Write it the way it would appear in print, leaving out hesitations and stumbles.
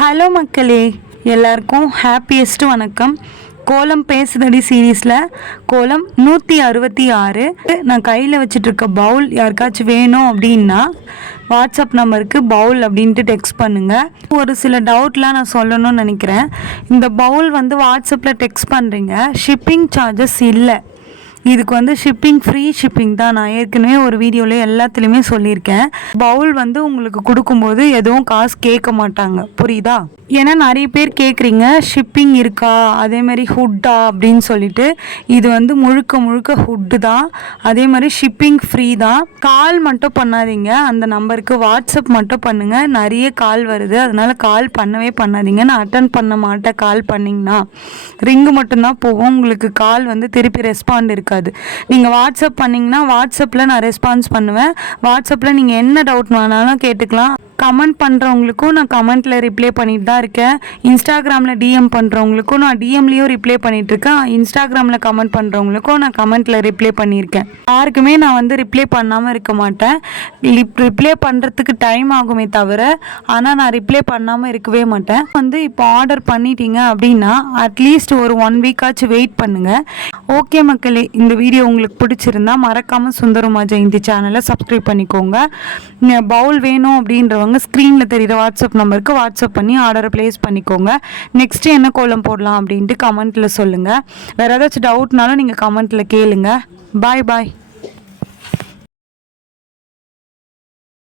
Hello மக்களே, எல்லாருக்கும் happiest வணக்கம். கோலம் பேசுதடி சீரீஸில் கோலம் 166 நான் கையில் வச்சுட்ருக்க பவுல் யாருக்காச்சும் வேணும் அப்படின்னா வாட்ஸ்அப் நம்பருக்கு பவுல் அப்படின்ட்டு டெக்ஸ்ட் பண்ணுங்கள். ஒரு சில டவுட்லாம் நான் சொல்லணும்னு நினைக்கிறேன். இந்த பவுல் வாட்ஸ்அப்பில் டெக்ஸ்ட் பண்ணுறீங்க, ஷிப்பிங் சார்ஜஸ் இல்லை. இதுக்கு ஷிப்பிங் ஃப்ரீ ஷிப்பிங் தான். நான் ஏற்கனவே ஒரு வீடியோவில் எல்லாத்துலேயுமே சொல்லியிருக்கேன். பவுல் உங்களுக்கு கொடுக்கும்போது எதுவும் காசு கேட்க மாட்டாங்க, புரியுதா? ஏன்னா நிறைய பேர் கேட்குறீங்க ஷிப்பிங் இருக்கா, அதேமாதிரி ஹுட்டா அப்படின்னு சொல்லிட்டு. இது முழுக்க முழுக்க ஹுட்டு தான். அதே மாதிரி ஷிப்பிங் ஃப்ரீ தான். கால் மட்டும் பண்ணாதீங்க, அந்த நம்பருக்கு வாட்ஸ்அப் மட்டும் பண்ணுங்கள். நிறைய கால் வருது, அதனால் கால் பண்ணவே பண்ணாதீங்க. நான் அட்டன் பண்ண மாட்டேன். கால் பண்ணிங்கன்னா ரிங்கு மட்டும்தான் போகும், உங்களுக்கு கால் திருப்பி ரெஸ்பாண்ட் இருக்காது. நீங்கள் வாட்ஸ்அப் பண்ணிங்கன்னா வாட்ஸ்அப்பில் நான் ரெஸ்பான்ஸ் பண்ணுவேன். வாட்ஸ்அப்பில் நீங்கள் என்ன டவுட் வேணாலும் கேட்டுக்கலாம். கமெண்ட் பண்ணுறவங்களுக்கும் நான் கமெண்ட்டில் ரிப்ளை பண்ணிட்டு தான் இருக்கேன். இன்ஸ்டாகிராமில் டிஎம் பண்ணுறவங்களுக்கும் நான் டிஎம்லேயும் ரிப்ளை பண்ணிகிட்ருக்கேன். இன்ஸ்டாகிராமில் கமெண்ட் பண்ணுறவங்களுக்கும் நான் கமெண்ட்டில் ரிப்ளை பண்ணியிருக்கேன். யாருக்குமே நான் ரிப்ளை பண்ணாமல் இருக்க மாட்டேன். ரிப்ளை பண்ணுறதுக்கு டைம் ஆகுமே தவிர, ஆனால் நான் ரிப்ளை பண்ணாமல் இருக்கவே மாட்டேன். இப்போ ஆர்டர் பண்ணிட்டீங்க அப்படின்னா அட்லீஸ்ட் ஒரு 1 வீக்காச்சும் வெயிட் பண்ணுங்கள். ஓகே மக்களே, இந்த வீடியோ உங்களுக்கு பிடிச்சிருந்தா மறக்காமல் சுந்தரமா ஜெயந்தி சேனலை சப்ஸ்கிரைப் பண்ணிக்கோங்க. பவுல் வேணும் அப்படின்றவங்க ஸ்க்ரீனில் தெரிகிற வாட்ஸ்அப் நம்பருக்கு வாட்ஸ்அப் பண்ணி ஆர்டரை ப்ளேஸ் பண்ணிக்கோங்க. நெக்ஸ்ட்டு என்ன கோலம் போடலாம் அப்படின்ட்டு கமெண்ட்டில் சொல்லுங்கள். வேறு ஏதாச்சும் டவுட்னாலும் நீங்கள் கமெண்ட்டில் கேளுங்க. பாய் பாய்.